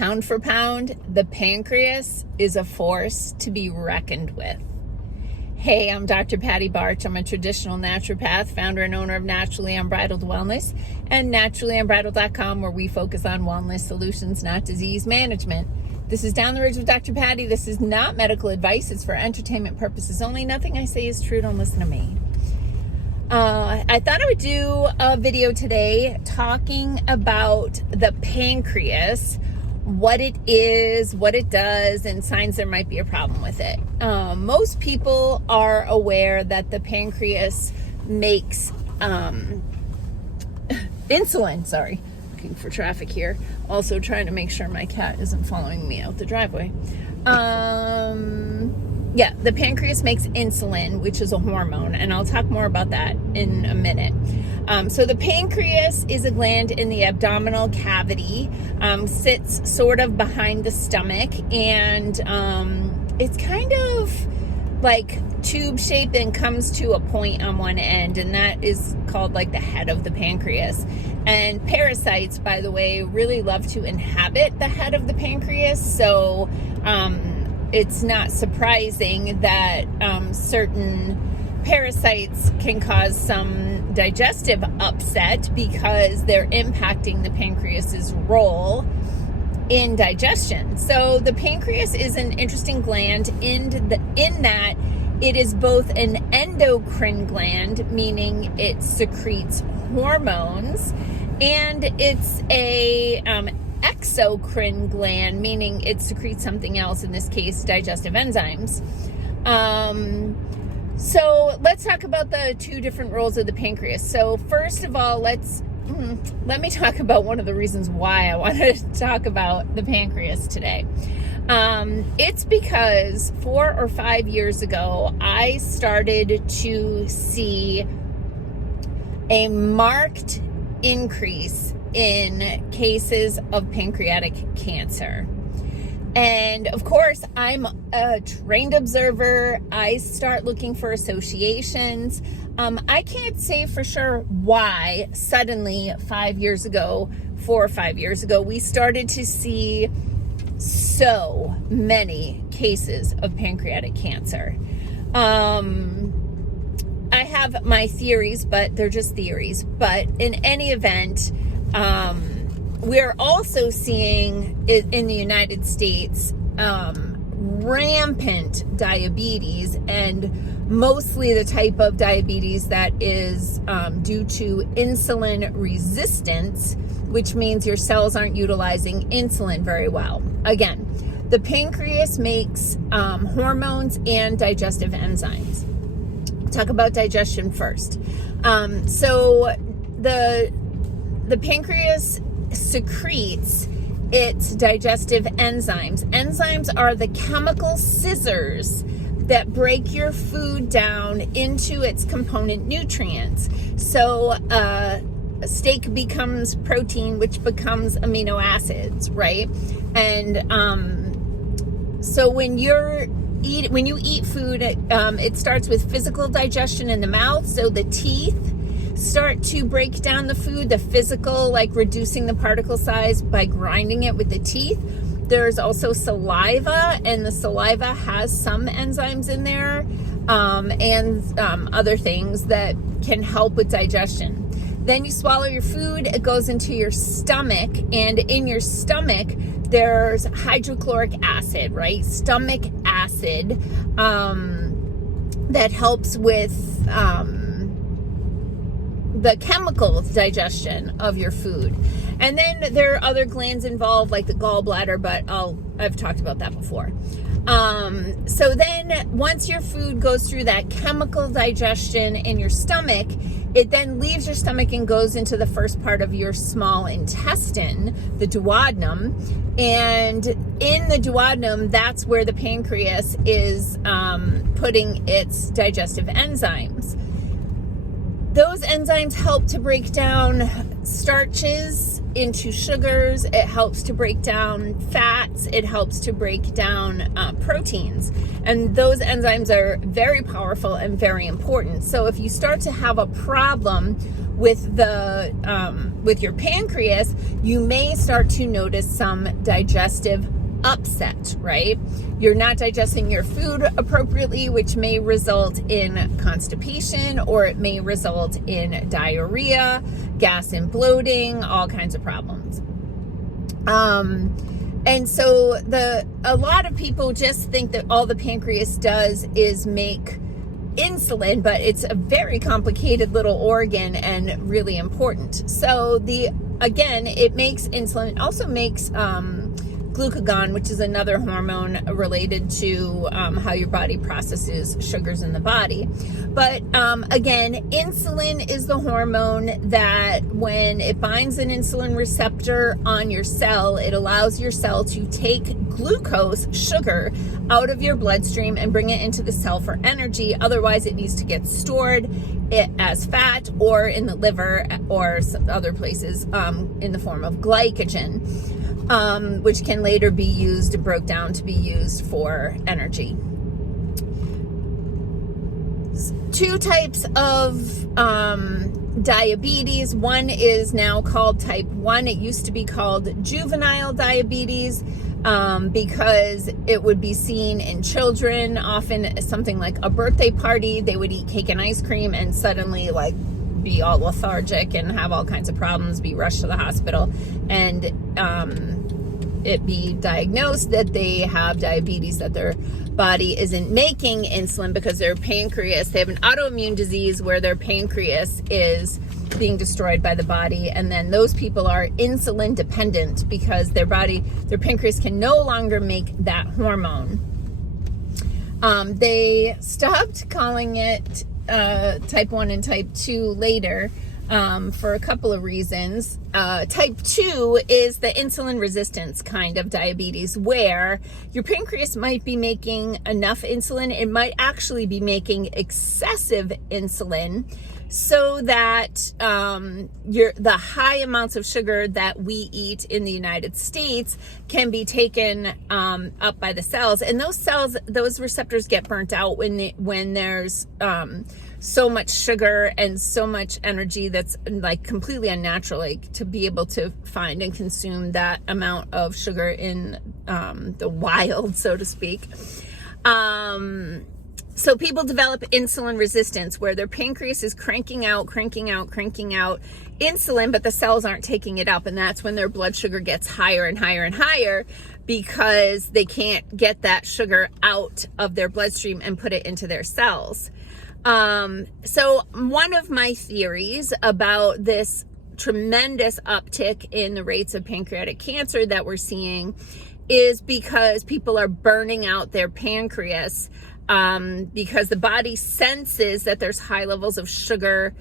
pound for pound, the pancreas is a force to be reckoned with. Hey, I'm Dr. Patty Barch. I'm a traditional naturopath, founder and owner of Naturally Unbridled Wellness and naturallyunbridled.com, where we focus on wellness solutions, not disease management. This is Down the Ridge with Dr. Patty. This is not medical advice. It's for entertainment purposes only. Nothing I say is true. Don't listen to me. I thought I would do a video today talking about the pancreas, what it is, what it does, and signs there might be a problem with it. Most people are aware that the pancreas makes insulin. Sorry, looking for traffic here. Also trying to make sure my cat isn't following me out the driveway. Yeah, the pancreas makes insulin, which is a hormone, and I'll talk more about that in a minute. So the pancreas is a gland in the abdominal cavity, sits sort of behind the stomach, and it's kind of like tube-shaped and comes to a point on one end, and that is called like the head of the pancreas. And parasites, by the way, really love to inhabit the head of the pancreas, so it's not surprising that certain parasites can cause some digestive upset because they're impacting the pancreas's role in digestion. So the pancreas is an interesting gland in that it is both an endocrine gland, meaning it secretes hormones, and it's a exocrine gland, meaning it secretes something else, in this case, digestive enzymes. So let's talk about the two different roles of the pancreas. So first of all, let me talk about one of the reasons why I wanted to talk about the pancreas today. It's because 4 or 5 years ago, I started to see a marked increase in cases of pancreatic cancer. And of course, I'm a trained observer. I start looking for associations. I can't say for sure why suddenly 4 or 5 years ago, we started to see so many cases of pancreatic cancer. I have my theories, but they're just theories. But in any event, we're also seeing in the United States rampant diabetes, and mostly the type of diabetes that is due to insulin resistance, which means your cells aren't utilizing insulin very well. Again, the pancreas makes hormones and digestive enzymes. Talk about digestion first. So the pancreas secretes its digestive enzymes. Enzymes are the chemical scissors that break your food down into its component nutrients. So a steak becomes protein, which becomes amino acids, right? And so when you eat food, it starts with physical digestion in the mouth. So the teeth start to break down the food, the physical, like reducing the particle size by grinding it with the teeth. There's also saliva, and the saliva has some enzymes in there, and other things that can help with digestion. Then you swallow your food, it goes into your stomach, and in your stomach, there's hydrochloric acid, right? Stomach acid, that helps with the chemical digestion of your food. And then there are other glands involved, like the gallbladder, but I've talked about that before. So then once your food goes through that chemical digestion in your stomach, it then leaves your stomach and goes into the first part of your small intestine, the duodenum. And in the duodenum, that's where the pancreas is putting its digestive enzymes. Those enzymes help to break down starches into sugars, it helps to break down fats, it helps to break down proteins. And those enzymes are very powerful and very important. So if you start to have a problem with with your pancreas, you may start to notice some digestive upset, right? You're not digesting your food appropriately, which may result in constipation, or it may result in diarrhea, gas and bloating, all kinds of problems. And so a lot of people just think that all the pancreas does is make insulin, but it's a very complicated little organ and really important. So again, it makes insulin. It also makes glucagon, which is another hormone related to how your body processes sugars in the body. But again, insulin is the hormone that when it binds an insulin receptor on your cell, it allows your cell to take glucose, sugar, out of your bloodstream and bring it into the cell for energy. Otherwise, it needs to get stored as fat or in the liver or some other places in the form of glycogen. Which can later be broke down to be used for energy. Two types of diabetes. One is now called type 1. It used to be called juvenile diabetes because it would be seen in children, often something like a birthday party. They would eat cake and ice cream and suddenly be all lethargic and have all kinds of problems, be rushed to the hospital, and it be diagnosed that they have diabetes, that their body isn't making insulin because their pancreas, they have an autoimmune disease where their pancreas is being destroyed by the body. And then those people are insulin dependent because their pancreas can no longer make that hormone. They stopped calling it type 1 and type 2 later for a couple of reasons. Type 2 is the insulin resistance kind of diabetes where your pancreas might be making enough insulin. It might actually be making excessive insulin so that the high amounts of sugar that we eat in the United States can be taken up by the cells. And those receptors get burnt out when there's so much sugar and so much energy that's completely unnatural, to be able to find and consume that amount of sugar in the wild, so to speak. So people develop insulin resistance where their pancreas is cranking out insulin, but the cells aren't taking it up. And that's when their blood sugar gets higher and higher and higher because they can't get that sugar out of their bloodstream and put it into their cells. So one of my theories about this tremendous uptick in the rates of pancreatic cancer that we're seeing is because people are burning out their pancreas, because the body senses that there's high levels of sugar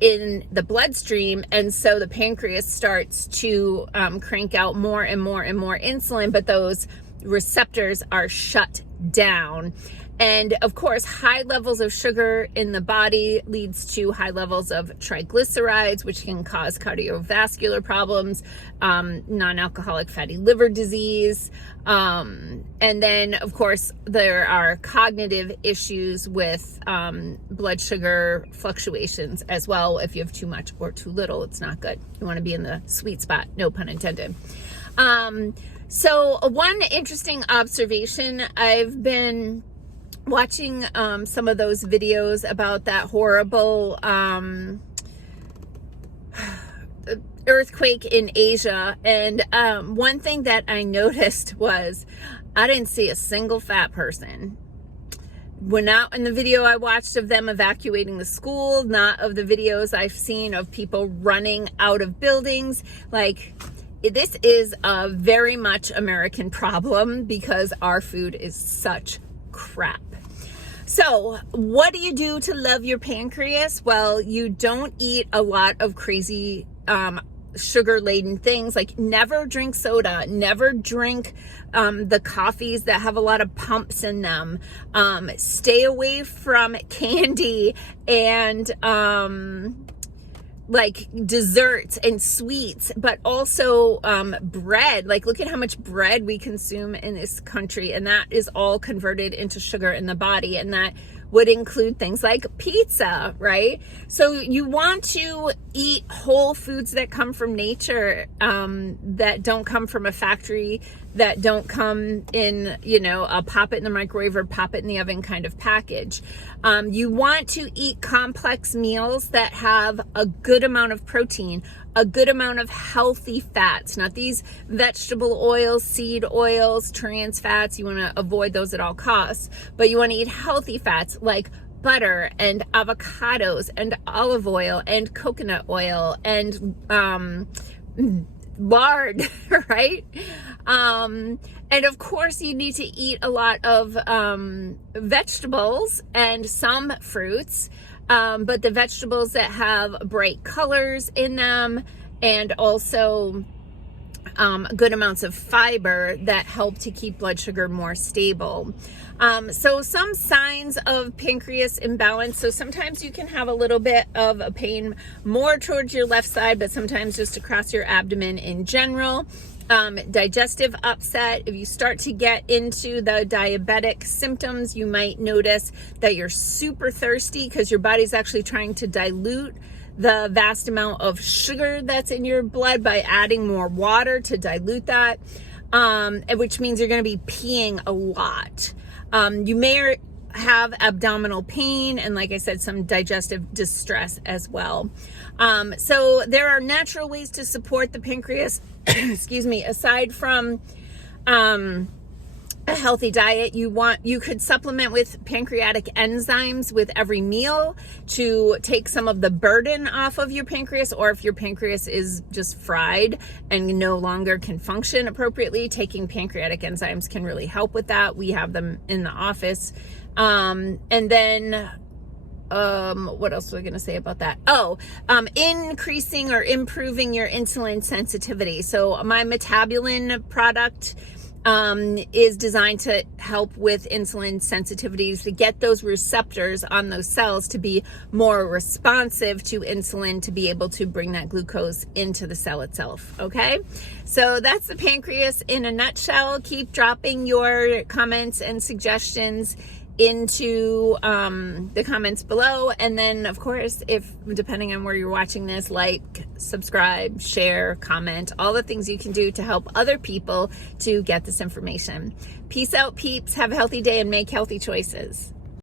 in the bloodstream. And so the pancreas starts to crank out more and more and more insulin, but those receptors are shut down. And of course, high levels of sugar in the body leads to high levels of triglycerides, which can cause cardiovascular problems, non-alcoholic fatty liver disease. And then, of course, there are cognitive issues with blood sugar fluctuations as well. If you have too much or too little, it's not good. You want to be in the sweet spot, no pun intended. So one interesting observation, I've been watching some of those videos about that horrible earthquake in Asia, and one thing that I noticed was I didn't see a single fat person. Not in the video I watched of them evacuating the school, not of the videos I've seen of people running out of buildings. This is a very much American problem because our food is such crap. So what do you do to love your pancreas? Well, you don't eat a lot of crazy sugar-laden things. Never drink soda, never drink the coffees that have a lot of pumps in them. Stay away from candy and like desserts and sweets, but also bread. Like, look at how much bread we consume in this country, and that is all converted into sugar in the body, and that would include things like pizza, right? So you want to eat whole foods that come from nature, that don't come from a factory, that don't come in, a pop it in the microwave or pop it in the oven kind of package. You want to eat complex meals that have a good amount of protein, a good amount of healthy fats, not these vegetable oils, seed oils, trans fats. You want to avoid those at all costs, but you want to eat healthy fats like butter and avocados and olive oil and coconut oil and lard, right? And of course you need to eat a lot of vegetables and some fruits, but the vegetables that have bright colors in them, and also good amounts of fiber that help to keep blood sugar more stable. So some signs of pancreas imbalance. So sometimes you can have a little bit of a pain more towards your left side, but sometimes just across your abdomen in general. Digestive upset. If you start to get into the diabetic symptoms, you might notice that you're super thirsty because your body's actually trying to dilute the vast amount of sugar that's in your blood by adding more water to dilute that, which means you're going to be peeing a lot. You may have abdominal pain, and like I said, some digestive distress as well. So there are natural ways to support the pancreas, excuse me, aside from a healthy diet. You could supplement with pancreatic enzymes with every meal to take some of the burden off of your pancreas, or if your pancreas is just fried and no longer can function appropriately, taking pancreatic enzymes can really help with that. We have them in the office. And then what else was I going to say about that? Increasing or improving your insulin sensitivity. So my Metabolin product is designed to help with insulin sensitivities, to get those receptors on those cells to be more responsive to insulin, to be able to bring that glucose into the cell itself. Okay, so that's the pancreas in a nutshell. Keep dropping your comments and suggestions into the comments below, and then of course, if depending on where you're watching this, like, subscribe, share, comment, all the things you can do to help other people to get this information. Peace out, peeps. Have a healthy day and make healthy choices.